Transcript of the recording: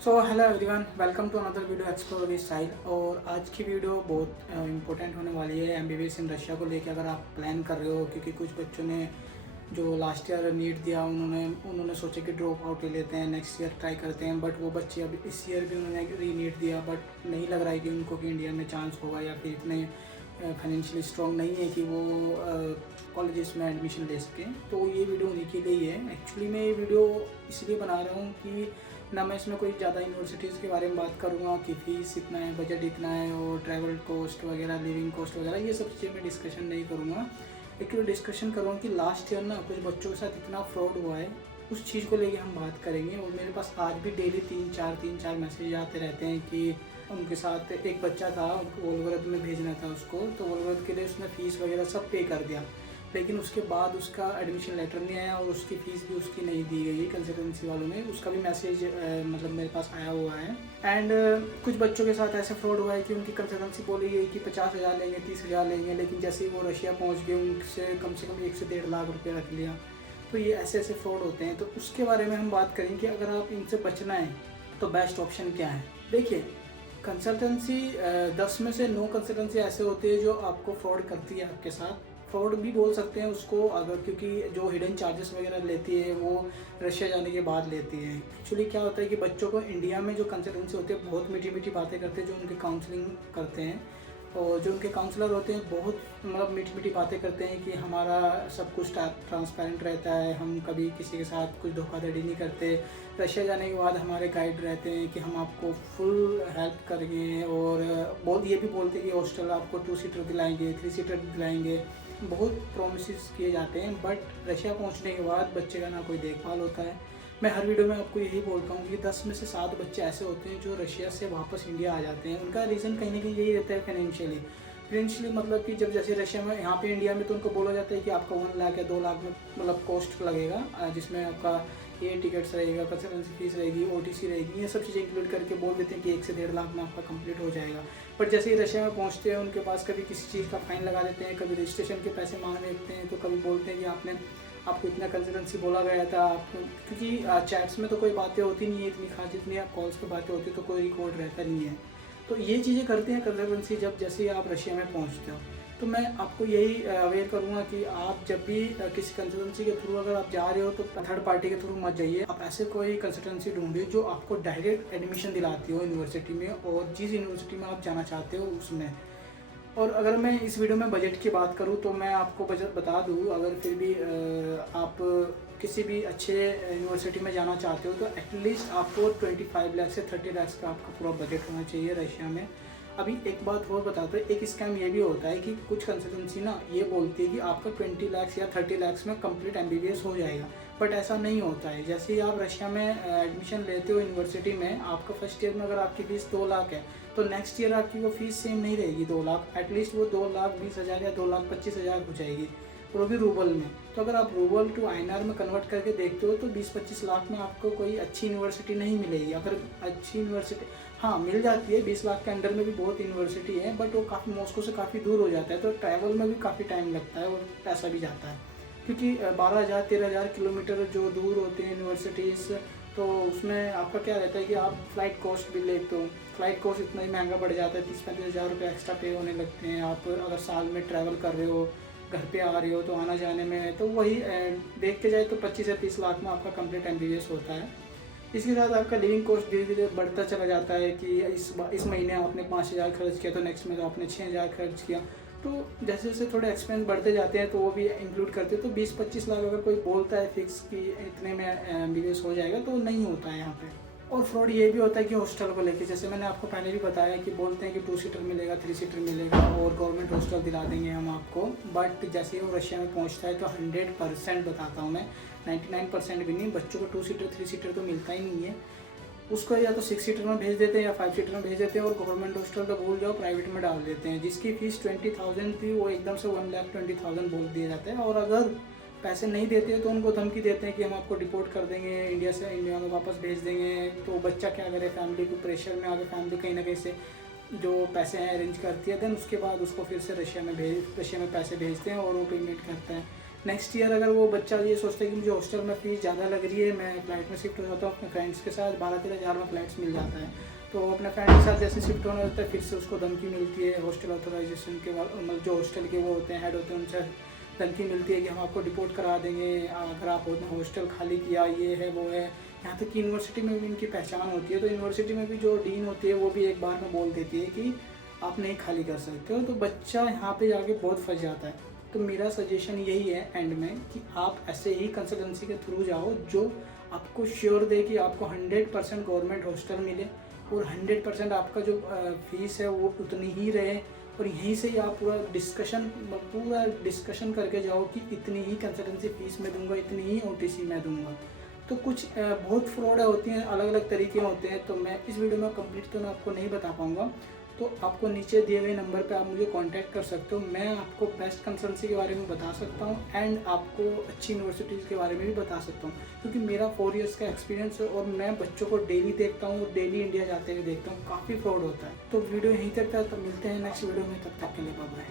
So hello everyone, welcome to another video explore with Sahil. और आज की वीडियो बहुत इंपॉर्टेंट होने वाली है एमबीबीएस इन रशिया को लेकर। अगर आप प्लान कर रहे हो, क्योंकि कुछ बच्चों ने जो लास्ट ईयर नीट दिया उन्होंने सोचा कि ड्रॉप आउट ले लेते हैं, नेक्स्ट ईयर ट्राई करते हैं। बट वो बच्चे अब इस ईयर भी उन्होंने री नीट दिया, बट नहीं लग रहा है कि उनको कि इंडिया में चांस होगा, या फिर इतने फाइनेंशियली स्ट्रॉन्ग नहीं है कि वो कॉलेजेस में एडमिशन ले सकें। तो ये वीडियो उन्हीं के लिए ही है। एक्चुअली मैं ये वीडियो इसलिए बना रहा हूँ कि ना मैं इसमें कोई ज़्यादा यूनिवर्सिटीज़ के बारे में बात करूँगा कि फ़ीस इतना है, बजट इतना है, और ट्रैवल कॉस्ट वगैरह, लिविंग कॉस्ट वगैरह, ये सब चीज़ें मैं डिस्कशन नहीं करूँगा। लेकिन डिस्कशन करूँगा कि लास्ट ईयर ना कुछ बच्चों के साथ इतना फ्रॉड हुआ है, उस चीज़ को लेके हम बात करेंगे। और मेरे पास आज भी डेली तीन चार मैसेज आते रहते हैं कि उनके साथ एक बच्चा था, वोलवर्थ में भेजना था उसको, तो वोलवर्थ के लिए उसने फ़ीस वगैरह सब पे कर दिया, लेकिन उसके बाद उसका एडमिशन लेटर नहीं आया और उसकी फ़ीस भी उसकी नहीं दी गई कंसल्टेंसी वालों ने। उसका भी मैसेज मतलब मेरे पास आया हुआ है। एंड कुछ बच्चों के साथ ऐसा फ्रॉड हुआ है कि उनकी कंसल्टेंसी बोली गई कि 50,000 लेंगे, 30,000 लेंगे, लेकिन जैसे ही वो रशिया पहुंच गए उनसे कम से कम 1 से 1.5 लाख रुपये रख लिया। तो ये ऐसे ऐसे फ्रॉड होते हैं, तो उसके बारे में हम बात करेंगे कि अगर आप इनसे बचना है तो बेस्ट ऑप्शन क्या है। देखिए, कंसल्टेंसी 10 में से 9 कंसल्टेंसी ऐसे होते हैं जो आपको फ्रॉड करती है, आपके साथ फ्रॉड भी बोल सकते हैं उसको अगर, क्योंकि जो हिडन चार्जेस वगैरह लेती है वो रशिया जाने के बाद लेती है। एक्चुअली क्या होता है कि बच्चों को इंडिया में जो कंसल्टेंसी होते हैं बहुत मीठी मीठी बातें करते हैं, जो उनके काउंसलिंग करते हैं, और जो उनके काउंसलर होते हैं बहुत मतलब मीठी मीठी बातें करते हैं कि हमारा सब कुछ ट्रांसपेरेंट रहता है, हम कभी किसी के साथ कुछ धोखाधड़ी नहीं करते। रशिया जाने के बाद हमारे गाइड रहते हैं कि हम आपको फुल हेल्प करेंगे, और बहुत ये भी बोलते हैं कि हॉस्टल आपको 2 सीटर दिलाएंगे, 3 सीटर दिलाएंगे। बहुत प्रोमिस किए जाते हैं, बट रशिया पहुंचने के बाद बच्चे का ना कोई देखभाल होता है। मैं हर वीडियो में आपको यही बोलता हूँ कि 10 में से 7 बच्चे ऐसे होते हैं जो रशिया से वापस इंडिया आ जाते हैं। उनका रीज़न कहीं ना कहीं यही रहता है फाइनेंशियली मतलब कि जब जैसे रशिया में यहाँ पे इंडिया में तो उनको बोला जाता है कि आपका 1 लाख या 2 लाख में मतलब कॉस्ट लगेगा, जिसमें आपका ये टिकट्स रहेगा, कंसल्टेंसी फीस रहेगी, ओटीसी रहेगी, ये सब चीज़ें इंक्लूड करके बोल देते हैं कि 1 से 1.5 लाख में आपका कंप्लीट हो जाएगा। बट जैसे ही रशिया में पहुँचते हैं उनके पास कभी किसी चीज़ का फाइन लगा देते हैं, कभी रजिस्ट्रेशन के पैसे मांग लेते हैं, तो कभी बोलते हैं कि आपको इतना कंसल्टेंसी बोला गया था आपको, क्योंकि चैट्स में तो कोई बातें होती नहीं है इतनी खास, जितनी आप कॉल्स पे बातें होती है तो कोई रिकॉर्ड रहता नहीं है। तो ये चीज़ें करते हैं कंसल्टेंसी जब जैसे ही आप रशिया में पहुंचते हो। तो मैं आपको यही अवेयर करूंगा कि आप जब भी किसी कंसल्टेंसी के थ्रू अगर आप जा रहे हो तो थर्ड पार्टी के थ्रू मत जाइए। आप ऐसे कोई कंसल्टेंसी ढूंढिए जो आपको डायरेक्ट एडमिशन दिलाती हो यूनिवर्सिटी में, और जिस यूनिवर्सिटी में आप जाना चाहते हो उसमें। और अगर मैं इस वीडियो में बजट की बात करूं तो मैं आपको बजट बता दूं, अगर फिर भी आप किसी भी अच्छे यूनिवर्सिटी में जाना चाहते हो तो एटलीस्ट आपको 25 लाख से 30 लाख का आपका पूरा बजट होना चाहिए रशिया में। अभी एक बात और बताते हैं, एक स्कैम ये भी होता है कि कुछ कंसल्टेंसी ना ये बोलती है कि आपका 20 लाख या 30 लाख में कंप्लीट एमबीबीएस हो जाएगा, बट ऐसा नहीं होता है। जैसे ही आप रशिया में एडमिशन लेते हो यूनिवर्सिटी में, आपका फर्स्ट ईयर में अगर आपकी फीस 2 लाख है तो नेक्स्ट ईयर आपकी वो फीस सेम नहीं रहेगी 2 लाख, एटलीस्ट वो 2,20,000 या 2,25,000 हो जाएगी, और वो भी रूबल में। तो अगर आप रूबल टू आईएनआर में कन्वर्ट करके देखते हो तो 20-25 लाख में आपको कोई अच्छी यूनिवर्सिटी नहीं मिलेगी। अगर अच्छी यूनिवर्सिटी हाँ मिल जाती है, 20 लाख के अंडर में भी बहुत यूनिवर्सिटी है, बट वो काफ़ी मॉस्को से काफ़ी दूर हो जाता है, तो ट्रैवल में भी काफ़ी टाइम लगता है और पैसा भी जाता है, क्योंकि 12,000-13,000 किलोमीटर जो दूर होते हैं यूनिवर्सिटीज़, तो उसमें आपका क्या रहता है कि आप फ्लाइट कॉस्ट भी लेते हो। फ्लाइट कॉस्ट इतना ही महंगा बढ़ जाता है, 30-35,000 रुपये एक्स्ट्रा पे होने लगते हैं। आप अगर साल में ट्रैवल कर रहे हो, घर पे आ रहे हो, तो आना जाने में तो वही देख के जाए तो 25 से 30 लाख में आपका कंप्लीट एमबीबीएस होता है। इसके साथ आपका लिविंग कॉस्ट धीरे धीरे बढ़ता चला जाता है कि इस महीने आपने 5,000 खर्च किया तो नेक्स्ट महीने आपने 6,000 खर्च किया। तो जैसे जैसे थोड़े एक्सपेंस बढ़ते जाते हैं तो वो भी इंक्लूड करते हैं। तो 20-25 लाख अगर कोई बोलता है फिक्स कि इतने में एमबीबीएस हो जाएगा तो नहीं होता है यहाँ पे। और फ्रॉड ये भी होता है कि हॉस्टल को लेके, जैसे मैंने आपको पहले भी बताया कि बोलते हैं कि 2 सीटर मिलेगा, 3 सीटर मिलेगा और गवर्नमेंट हॉस्टल दिला देंगे हम आपको। बट जैसे ही वो रशिया में पहुंचता है तो 100% बताता हूँ मैं, 99% भी नहीं, बच्चों को 2 सीटर 3 सीटर तो मिलता ही नहीं है। उसको या तो 6 सीटर में भेज देते हैं या 5 सीटर में भेज देते हैं, और गवर्नमेंट हॉस्टल तो भूल जाओ, प्राइवेट में डाल देते हैं। जिसकी फीस 20,000 थी वो एकदम से 1,20,000 बोल दिया जाता है। और अगर पैसे नहीं देते तो उनको धमकी देते हैं कि हम आपको डिपोर्ट कर देंगे, इंडिया में वापस भेज देंगे। तो बच्चा क्या करे, फैमिली को प्रेशर में आकर फैमिली कहीं ना कहीं से जो पैसे हैं अरेंज करती है, देन उसके बाद उसको फिर से रशिया में पैसे भेजते हैं और वो पेमेंट करता है। नेक्स्ट ईयर अगर वो बच्चा ये सोचता है कि मुझे हॉस्टल में फ़ीस ज़्यादा लग रही है, मैं फ्लाइट में शिफ्ट हो जाता हूँ अपने फ्रेंड्स के साथ, 12-13 हज़ार में फ़्लाइट्स मिल जाता है, तो अपने फ्रेंड के साथ जैसे शिफ्ट होना होता है फिर से उसको धमकी मिलती है हॉस्टल ऑथराइजेशन के मतलब जो हॉस्टल के वो होते हैं हेड होते हैं उनसे धमकी मिलती है कि हम आपको डिपोर्ट करा देंगे अगर आप हॉस्टल खाली किया, ये है वो है। यहाँ तक कि यूनिवर्सिटी में भी इनकी पहचान होती है, तो यूनिवर्सिटी में भी जो डीन होती है वो भी एक बार में बोल देती है कि आप नहीं खाली कर सकते हो, तो बच्चा यहाँ पे जाके बहुत फंस जाता है। तो मेरा सजेशन यही है एंड में कि आप ऐसे ही कंसल्टेंसी के थ्रू जाओ जो आपको श्योर दे कि आपको 100% गवर्नमेंट हॉस्टल मिले और 100% आपका जो फीस है वो उतनी ही रहे, और यहीं से ही आप पूरा डिस्कशन करके जाओ कि इतनी ही कंसल्टेंसी फीस मैं दूंगा, इतनी ही ओटीसी मैं दूंगा। तो कुछ बहुत फ्रॉड होती हैं, अलग अलग तरीके होते हैं, तो मैं इस वीडियो में कंप्लीट तो मैं आपको नहीं बता पाऊँगा। तो आपको नीचे दिए हुए नंबर पे आप मुझे कांटेक्ट कर सकते हो, मैं आपको बेस्ट कंसल्टेंसी के बारे में बता सकता हूँ एंड आपको अच्छी यूनिवर्सिटीज़ के बारे में भी बता सकता हूँ, क्योंकि मेरा 4 इयर्स का एक्सपीरियंस है और मैं बच्चों को डेली देखता हूँ, डेली इंडिया जाते हुए देखता हूँ, काफ़ी फ्रॉड होता है। तो वीडियो यहीं तक था, तो मिलते हैं नेक्स्ट वीडियो में, तब तक के लिए बाय बाय।